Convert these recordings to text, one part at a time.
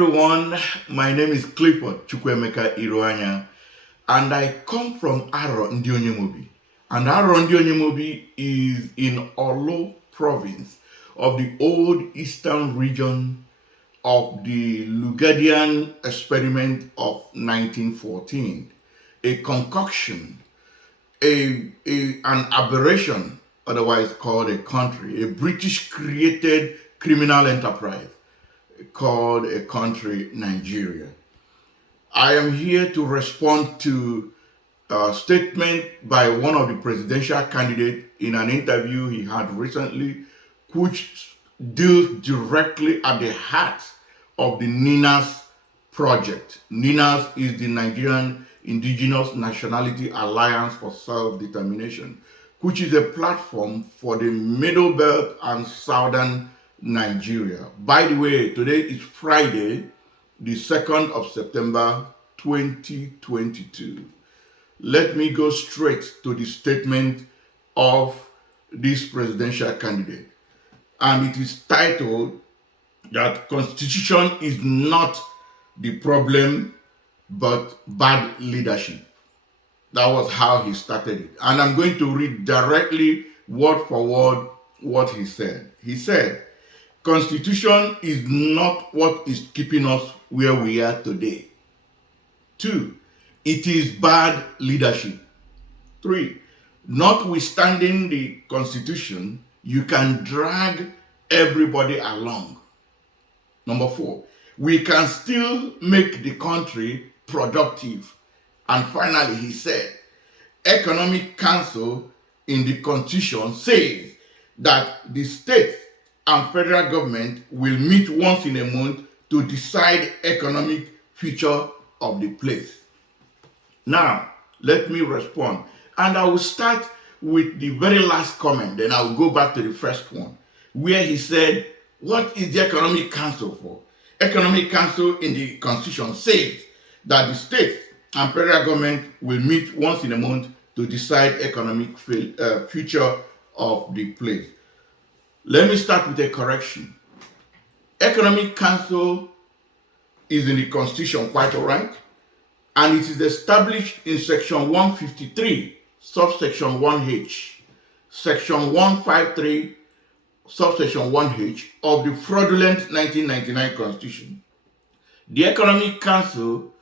everyone, my name is Clifford Chukwemeka Iroanya, and I come from Aro Ndionyemobi. And Aro Ndionyemobi is in Olo province of the old eastern region of the Lugadian experiment of 1914, a concoction, an aberration, otherwise called a country, a British created criminal enterprise called a country, Nigeria. I am here to respond to a statement by one of the presidential candidates in an interview he had recently, which deals directly at the heart of the NINAS project. NINAS is the Nigerian Indigenous Nationality Alliance for Self-Determination, which is a platform for the Middle Belt and Southern Nigeria. By the way, today is Friday, the 2nd of September, 2022. Let me go straight to the statement of this presidential candidate. And it is titled that Constitution is not the problem, but bad leadership. That was how he started it. And I'm going to read directly word for word what he said. He said, Constitution is not what is keeping us where we are today. 2, it is bad leadership. 3, notwithstanding the Constitution, you can drag everybody along. Number 4, we can still make the country productive. And finally, he said, Economic Council in the Constitution says that the state and federal government will meet once in a month to decide economic future of the place. Now, let me respond. And I will start with the very last comment, then I will go back to the first one, where he said, what is the Economic Council for? Economic Council in the Constitution says that the state and federal government will meet once in a month to decide economic future of the place. Let me start with a correction. Economic Council is in the Constitution, quite all right, and it is established in Section 153, subsection 1H, Section 153, subsection 1H of the fraudulent 1999 Constitution. The Economic Council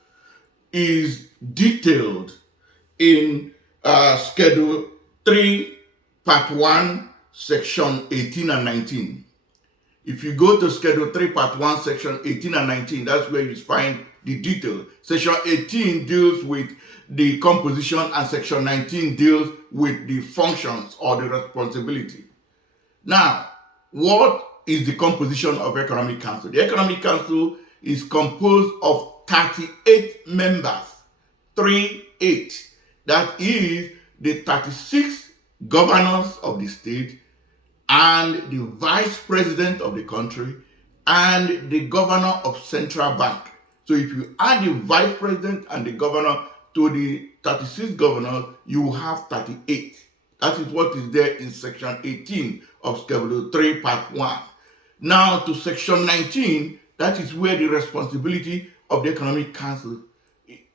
is detailed in Schedule 3, Part 1, Section 18 and 19. If you go to Schedule 3, Part 1, Section 18 and 19, that's where you find the detail. Section 18 deals with the composition and Section 19 deals with the functions or the responsibility. Now, what is the composition of Economic Council? The Economic Council is composed of 38 members, 38. That is the 36 governors of the state and the vice president of the country and the governor of central bank. So if you add the vice president and the governor to the 36 governors, you have 38. That is what is there in Section 18 of Schedule 3, Part 1. Now to Section 19, that is where the responsibility of the Economic Council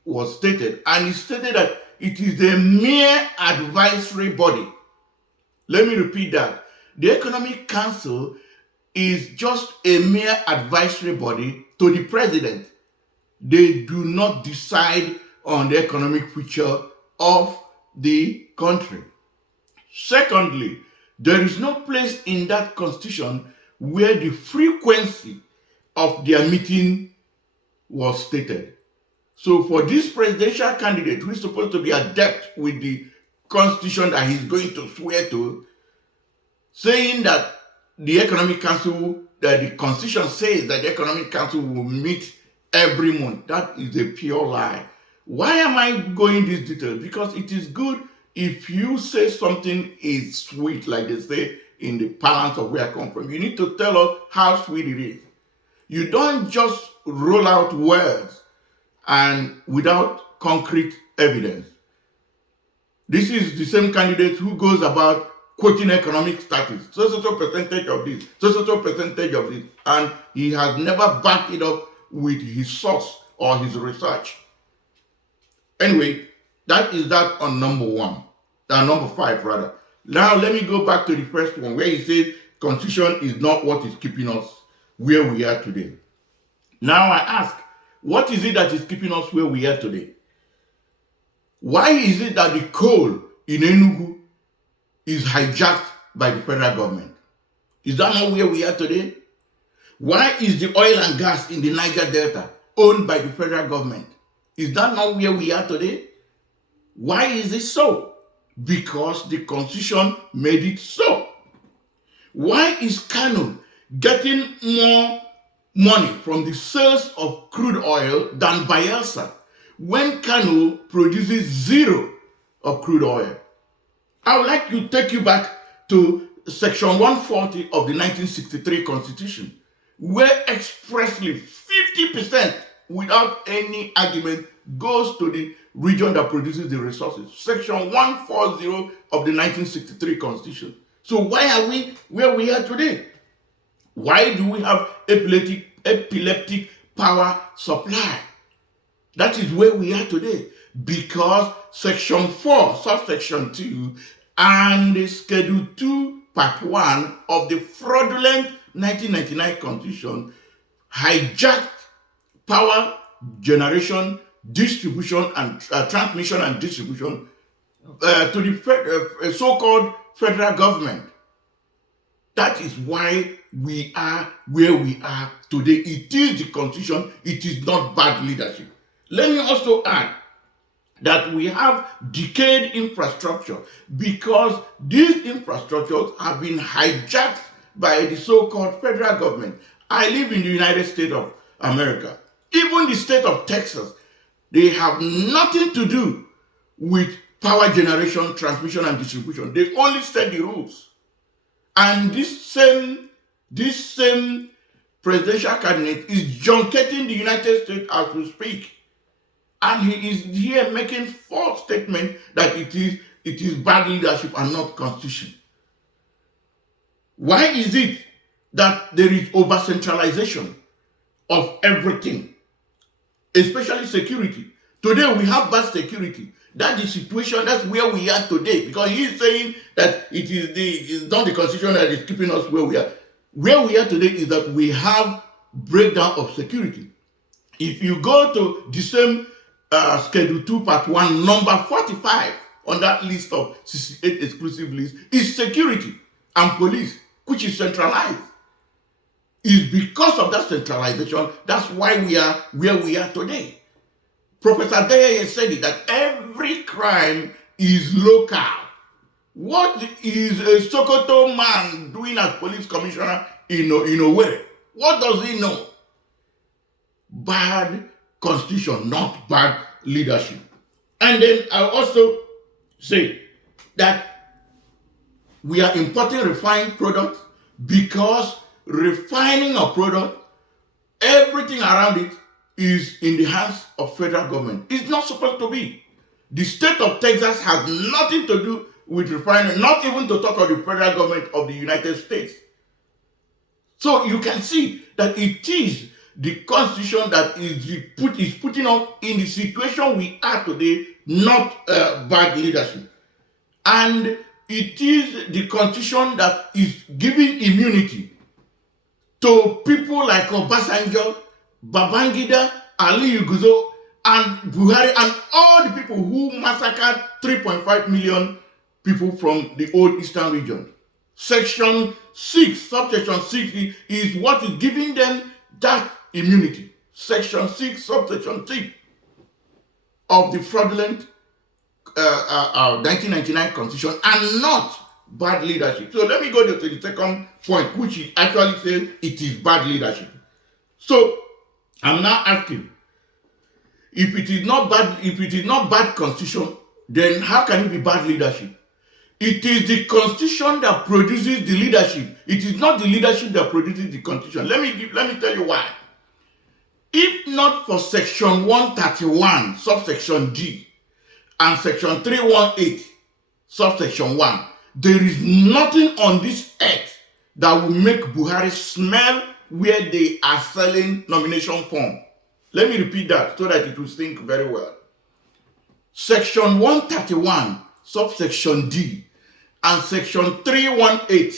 was stated. And it stated that it is a mere advisory body. Let me repeat that. The Economic Council is just a mere advisory body to the president. They do not decide on the economic future of the country. Secondly, there is no place in that Constitution where the frequency of their meeting was stated. So for this presidential candidate who is supposed to be adept with the Constitution that he's going to swear to, saying that the Economic Council, that the Constitution says that the Economic Council will meet every month, that is a pure lie. Why am I going this detail? Because it is good if you say something is sweet, like they say in the parlance of where I come from. You need to tell us how sweet it is. You don't just roll out words and without concrete evidence. This is the same candidate who goes about quoting economic status, so percentage of this, so percentage of this, and he has never backed it up with his source or his research. Anyway, that is that on number 5 rather. Now let me go back to the first one where he says constitution is not what is keeping us where we are today. Now I ask, what is it that is keeping us where we are today? Why is it that the coal in Enugu is hijacked by the federal government? Is that not where we are today? Why is the oil and gas in the Niger Delta owned by the federal government? Is that not where we are today? Why is it so? Because the constitution made it so. Why is Kano getting more money from the sales of crude oil than Bayelsa when Kano produces zero of crude oil? I would like to take you back to section 140 of the 1963 Constitution, where expressly 50% without any argument goes to the region that produces the resources. Section 140 of the 1963 Constitution. So why are we where we are today? Why do we have epileptic power supply? That is where we are today. Because Section 4, subsection 2, and the Schedule 2, Part 1 of the fraudulent 1999 Constitution hijacked power generation, distribution, and transmission and distribution to the so-called federal government. That is why we are where we are today. It is the constitution. It is not bad leadership. Let me also add that we have decayed infrastructure because these infrastructures have been hijacked by the so-called federal government. I live in the United States of America. Even the state of Texas, they have nothing to do with power generation, transmission, and distribution. They only set the rules. And this same presidential candidate is junketing the United States as we speak. And he is here making false statement that it is bad leadership and not constitution. Why is it that there is over-centralization of everything, especially security? Today we have bad security. That is the situation, that's where we are today. Because he is saying that it's not the constitution that is keeping us where we are. Where we are today is that we have breakdown of security. If you go to the same Schedule 2, Part 1, number 45 on that list of 68 exclusive lists is security and police, which is centralized. It's because of that centralization, that's why we are where we are today. Professor Adeyeye said it, that every crime is local. What is a Sokoto man doing as police commissioner in Owerri? What does he know? Bad constitution, not bad leadership. And then I also say that we are importing refined products because refining a product, everything around it is in the hands of federal government. It's not supposed to be. The state of Texas has nothing to do with refining, not even to talk of the federal government of the United States. So you can see that it is the constitution that is putting us in the situation we are today, not bad leadership. And it is the constitution that is giving immunity to people like Obasanjo, Babangida, Ali Yuguzo, and Buhari, and all the people who massacred 3.5 million people from the old Eastern region. Section 6, subsection 6 is what is giving them that immunity. Section 6, subsection 6 of the fraudulent 1999 Constitution, and not bad leadership. So let me go to the second point, which is actually says it is bad leadership. So I'm now asking, if it is not bad constitution, then how can it be bad leadership? It is the constitution that produces the leadership. It is not the leadership that produces the constitution. Let me tell you why. If not for section 131, subsection D, and section 318, subsection 1, there is nothing on this earth that will make Buhari smell where they are selling nomination form. Let me repeat that so that it will sink very well. Section 131, subsection D, and section 318,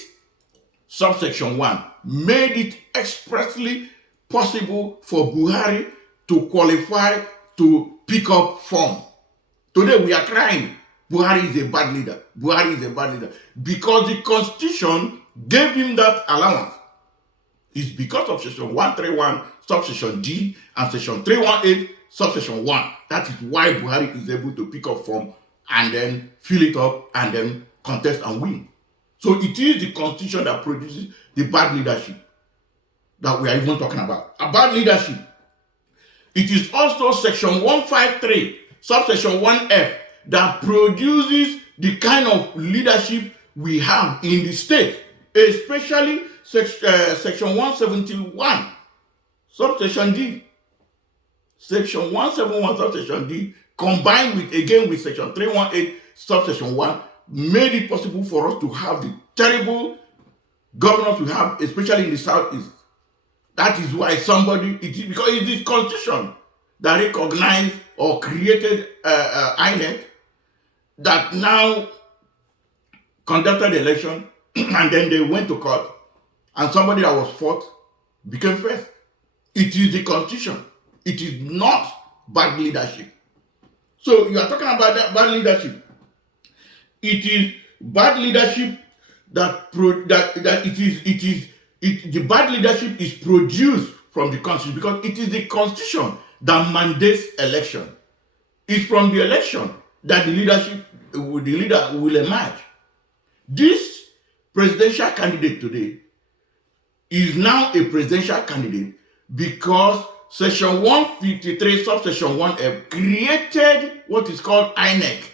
subsection 1, made it expressly possible for Buhari to qualify to pick up form. Today we are crying, Buhari is a bad leader. Buhari is a bad leader. Because the constitution gave him that allowance. It's because of section 131, subsection D, and section 318, subsection 1. That is why Buhari is able to pick up form and then fill it up and then contest and win. So it is the constitution that produces the bad leadership that we are even talking about. A bad leadership. It is also section 153, subsection 1F, that produces the kind of leadership we have in the state, especially section 171, subsection D. Section 171, subsection D, combined with section 318, subsection 1, made it possible for us to have the terrible governors we have, especially in the southeast. That is why because it is constitution that recognized or created INEC that now conducted the election and then they went to court and somebody that was fourth became first. It is the constitution. It is not bad leadership. So you are talking about that bad leadership. It is bad leadership the bad leadership is produced from the constitution because it is the constitution that mandates election. It's from the election that the leader will emerge. This presidential candidate today is now a presidential candidate because section 153, subsection 1F created what is called INEC.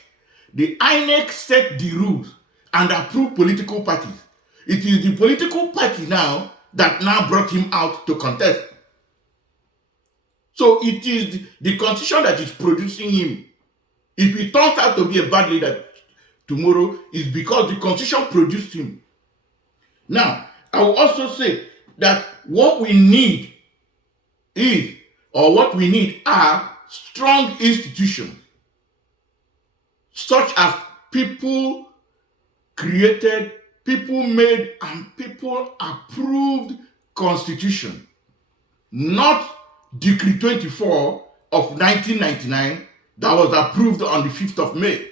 The INEC set the rules and approved political parties. It is the political party now that now brought him out to contest. So it is the constitution that is producing him. If he turns out to be a bad leader tomorrow, it's because the constitution produced him. Now, I will also say that what we need are strong institutions, such as people created, people made, and people approved constitution, not Decree 24 of 1999 that was approved on the 5th of May.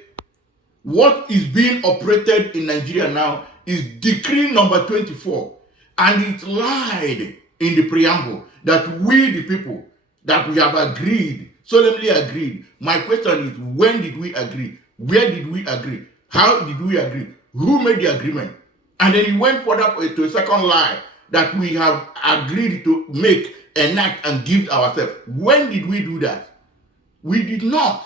What is being operated in Nigeria now is Decree number 24, and it lied in the preamble that we, the people, that we have agreed, solemnly agreed. My question is, when did we agree? Where did we agree? How did we agree? Who made the agreement? And then he went further to a second lie that we have agreed to make, enact, and give ourselves. When did we do that? We did not.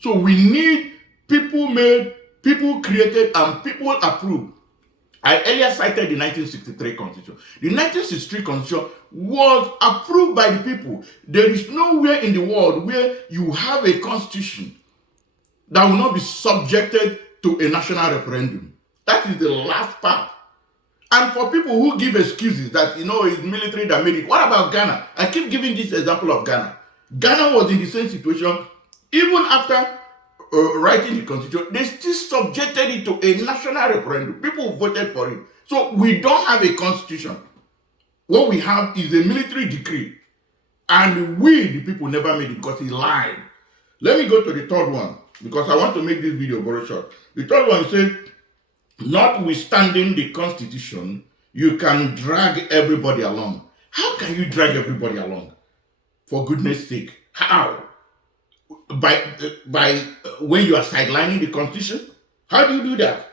So we need people made, people created, and people approved. I earlier cited the 1963 Constitution. The 1963 Constitution was approved by the people. There is nowhere in the world where you have a constitution that will not be subjected to a national referendum. That is the last part. And for people who give excuses that, it's military that made it, what about Ghana? I keep giving this example of Ghana. Ghana was in the same situation. Even after writing the constitution, they still subjected it to a national referendum. People voted for it. So we don't have a constitution. What we have is a military decree. And we, the people, never made it because he lied. Let me go to the third one because I want to make this video very short. The third one says, notwithstanding the constitution, you can drag everybody along. How can you drag everybody along? For goodness sake, how? By when you are sidelining the constitution? How do you do that?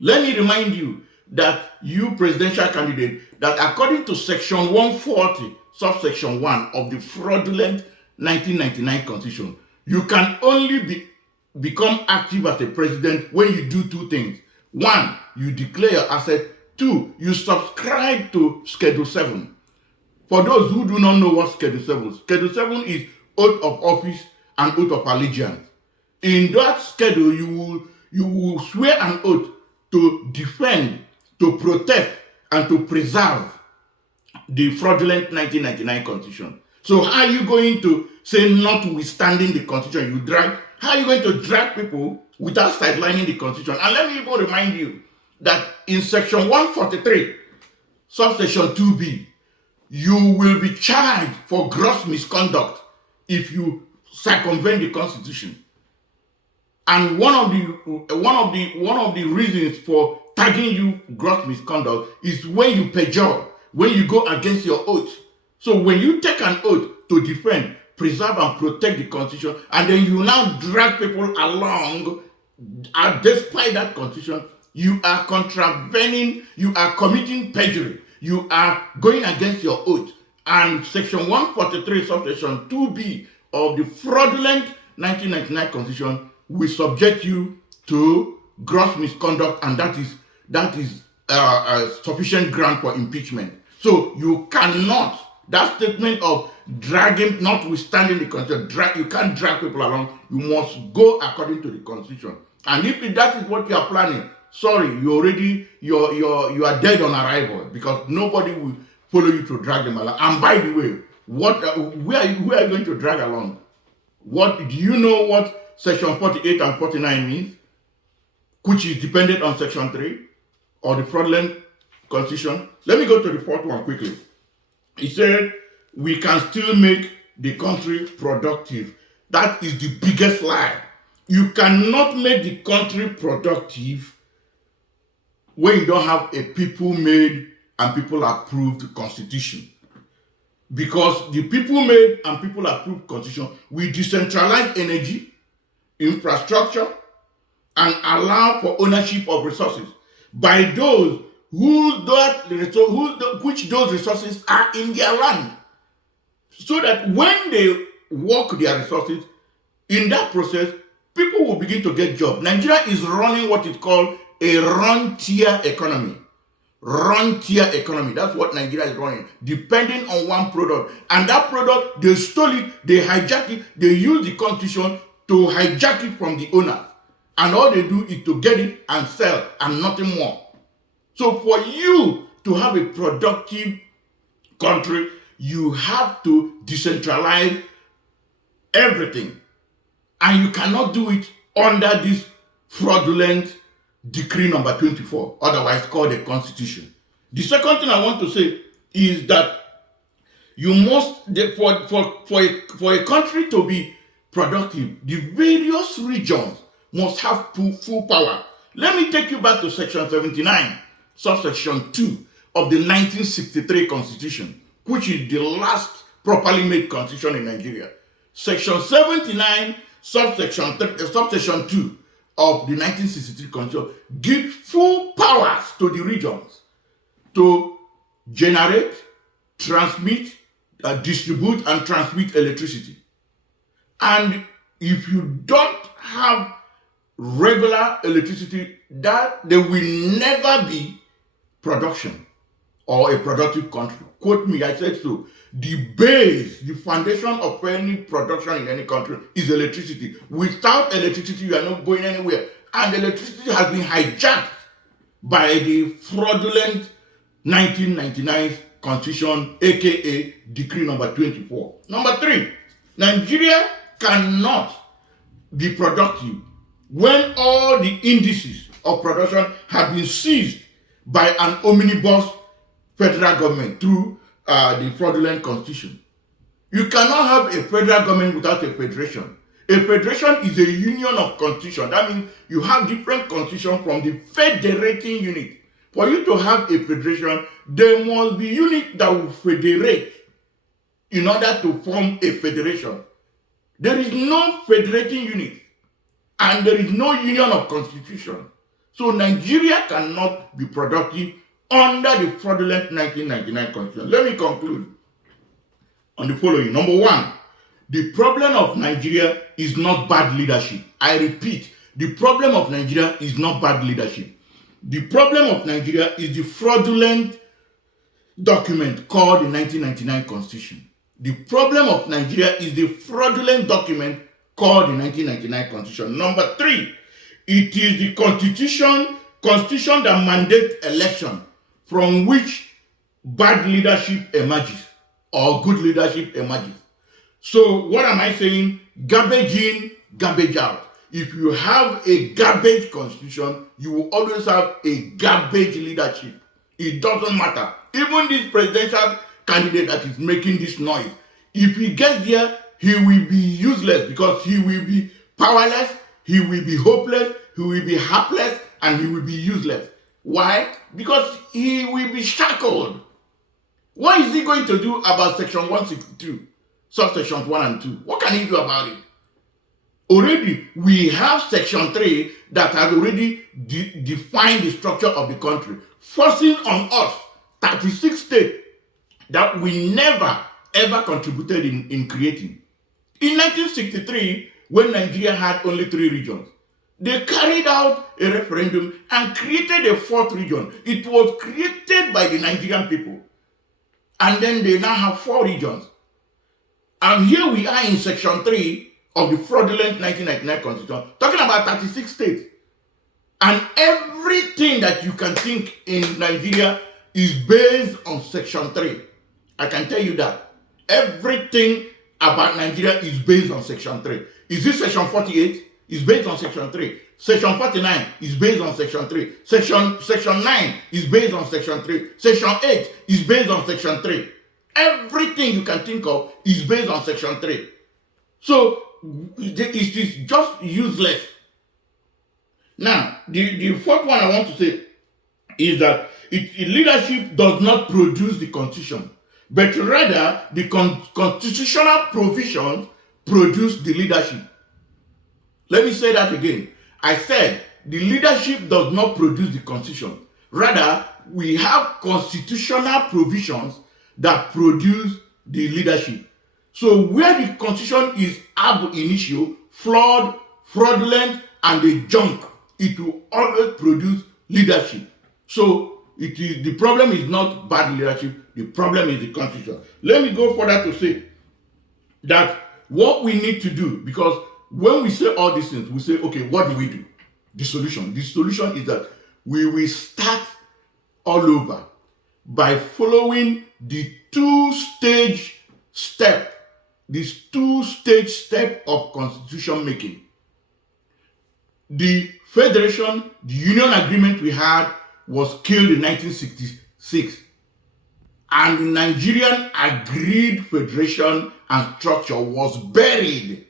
Let me remind you that you presidential candidate, that according to section 140, subsection 1 of the fraudulent 1999 constitution, you can only become active as a president when you do two things. 1, you declare your asset. 2, you subscribe to Schedule 7. For those who do not know what Schedule 7 is, Schedule 7 is oath of office and oath of allegiance. In that schedule, you will swear an oath to defend, to protect, and to preserve the fraudulent 1999 constitution. So how are you going to say notwithstanding the constitution, how are you going to drag people without sidelining the constitution? And let me even remind you that in section 143, subsection 2b, you will be charged for gross misconduct if you circumvent the constitution. And one of the reasons for tagging you gross misconduct is when you perjure, when you go against your oath. So when you take an oath to defend, preserve, and protect the constitution, and then you now drag people along, despite that constitution, you are contravening, you are committing perjury, you are going against your oath. And section 143, subsection 2b of the fraudulent 1999 constitution will subject you to gross misconduct, and that is a sufficient ground for impeachment. So you cannot, that statement of dragging, notwithstanding the constitution, you can't drag people along. You must go according to the constitution. And if that is what you are planning, sorry, you are dead on arrival, because nobody will follow you to drag them along. And by the way, who are you going to drag along? Do you know what section 48 and 49 means, which is dependent on section 3 or the fraudulent constitution? Let me go to the fourth one quickly. He said we can still make the country productive. That is the biggest lie. You cannot make the country productive when you don't have a people-made and people-approved constitution. Because the people-made and people-approved constitution will decentralize energy, infrastructure, and allow for ownership of resources by those which those resources are in their land. So that when they work their resources, in that process, people will begin to get jobs. Nigeria is running what is called a rentier economy. Rentier economy. That's what Nigeria is running, depending on one product. And that product, they stole it, they hijack it, they use the constitution to hijack it from the owner. And all they do is to get it and sell and nothing more. So for you to have a productive country, you have to decentralize everything. And you cannot do it under this fraudulent decree number 24, otherwise called a constitution. The second thing I want to say is that you must, for a country to be productive, the various regions must have full power. Let me take you back to section 79, subsection 2 of the 1963 constitution, which is the last properly made constitution in Nigeria. Section 79, subsection 2 of the 1963 constitution gives full powers to the regions to generate, transmit, distribute, and transmit electricity. And if you don't have regular electricity, that there will never be production or a productive country. Quote me, I said so. The base, the foundation of any production in any country is electricity. Without electricity, you are not going anywhere. And electricity has been hijacked by the fraudulent 1999 constitution, aka decree number 24. Number 3, Nigeria cannot be productive when all the indices of production have been seized by an omnibus federal government through the fraudulent constitution. You cannot have a federal government without a federation. A federation is a union of constitution. That means you have different constitutions from the federating unit. For you to have a federation, there must be units that will federate in order to form a federation. There is no federating unit, and there is no union of constitution. So Nigeria cannot be productive under the fraudulent 1999 constitution. Let me conclude on the following. Number 1, the problem of Nigeria is not bad leadership. I repeat, the problem of Nigeria is not bad leadership. The problem of Nigeria is the fraudulent document called the 1999 constitution. The problem of Nigeria is the fraudulent document called the 1999 constitution. Number 3, it is the constitution that mandates election, from which bad leadership emerges or good leadership emerges. So what am I saying? Garbage in, garbage out. If you have a garbage constitution, you will always have a garbage leadership. It doesn't matter. Even this presidential candidate that is making this noise, if he gets there, he will be useless because he will be powerless, he will be hopeless, he will be helpless, and he will be useless. Why? Because he will be shackled. What is he going to do about Section 162, subsections 1 and 2? What can he do about it? Already, we have Section 3 that has already defined the structure of the country, forcing on us 36 states that we never ever contributed in creating. In 1963, when Nigeria had only 3 regions, they carried out a referendum and created a 4th region. It was created by the Nigerian people. And then they now have 4 regions. And here we are in Section 3 of the fraudulent 1999 Constitution, talking about 36 states. And everything that you can think in Nigeria is based on Section 3. I can tell you that. Everything about Nigeria is based on Section 3. Is this Section 48? It's based on Section 3. Section 49 is based on Section 3. Section 9 is based on Section 3. Section 8 is based on Section 3. Everything you can think of is based on Section 3. So it is just useless. Now, the fourth one I want to say is that leadership does not produce the constitution, but rather the constitutional provisions produce the leadership. Let me say that again. I said the leadership does not produce the constitution. Rather, we have constitutional provisions that produce the leadership. So where the constitution is ab initio, flawed, fraudulent, and a junk, it will always produce leadership. So the problem is not bad leadership, the problem is the constitution. Let me go further to say that what we need to do, because when we say all these things, we say, okay, what do we do? The solution is that we will start all over by following the two-stage step of constitution making. The federation, the union agreement we had was killed in 1966. And the Nigerian agreed federation and structure was buried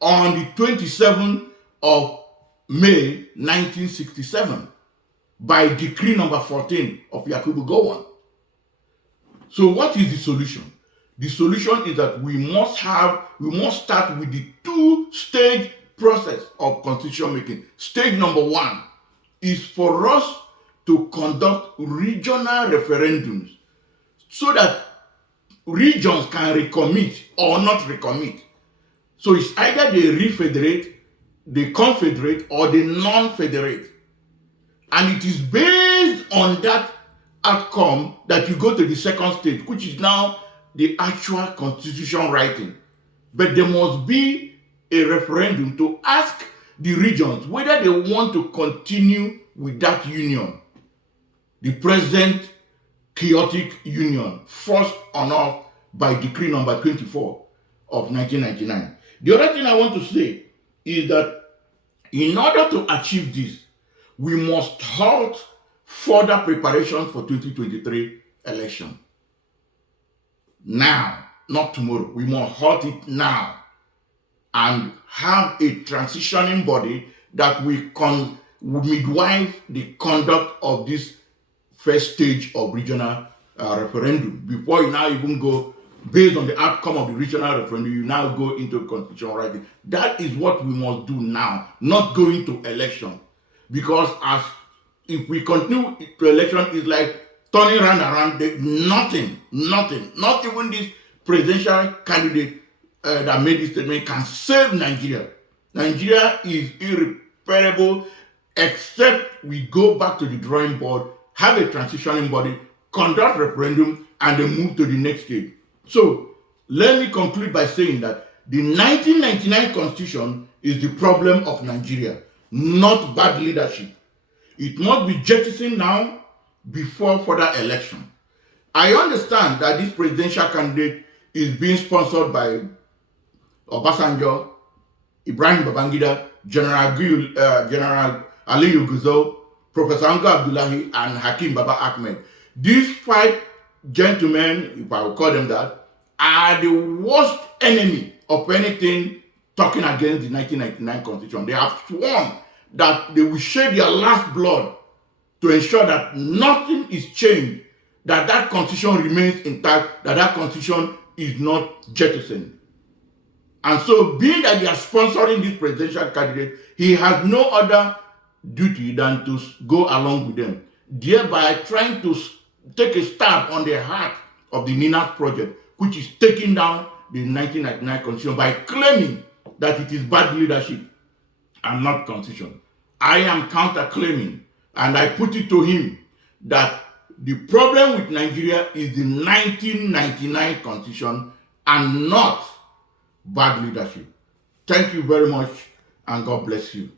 on the 27th of May 1967 by decree number 14 of Yakubu Gowon. So what is the solution? The solution is that we must start with the two-stage process of constitution making. Stage number 1 is for us to conduct regional referendums so that regions can recommit or not recommit. So it's either they refederate, they confederate, or they non-federate. And it is based on that outcome that you go to the second stage, which is now the actual constitution writing. But there must be a referendum to ask the regions whether they want to continue with that union, the present chaotic union forced on us by decree number 24 of 1999. The other thing I want to say is that in order to achieve this, we must halt further preparations for 2023 election. Now, not tomorrow. We must halt it now and have a transitioning body that will midwife the conduct of this first stage of regional referendum. Before you now even go, based on the outcome of the regional referendum, you now go into constitutional writing. That is what we must do now, not going to election. Because if we continue to election, it's like turning around, nothing, not even this presidential candidate that made this statement can save Nigeria. Nigeria is irreparable except we go back to the drawing board, have a transitioning body, conduct referendum, and then move to the next stage. So let me conclude by saying that the 1999 Constitution is the problem of Nigeria, not bad leadership. It must be jettisoned now before further election. I understand that this presidential candidate is being sponsored by Obasanjo, Ibrahim Babangida, General Aliyu Guzo, Professor Anga Abdullahi, and Hakim Baba Ahmed. These 5 gentlemen, if I will call them that, are the worst enemy of anything talking against the 1999 Constitution. They have sworn that they will shed their last blood to ensure that nothing is changed, that that Constitution remains intact, that that Constitution is not jettisoned. And so, being that they are sponsoring this presidential candidate, he has no other duty than to go along with them, thereby trying to take a stab on the heart of the NINAS project, which is taking down the 1999 Constitution by claiming that it is bad leadership and not Constitution. I am counter-claiming, and I put it to him that the problem with Nigeria is the 1999 Constitution and not bad leadership. Thank you very much, and God bless you.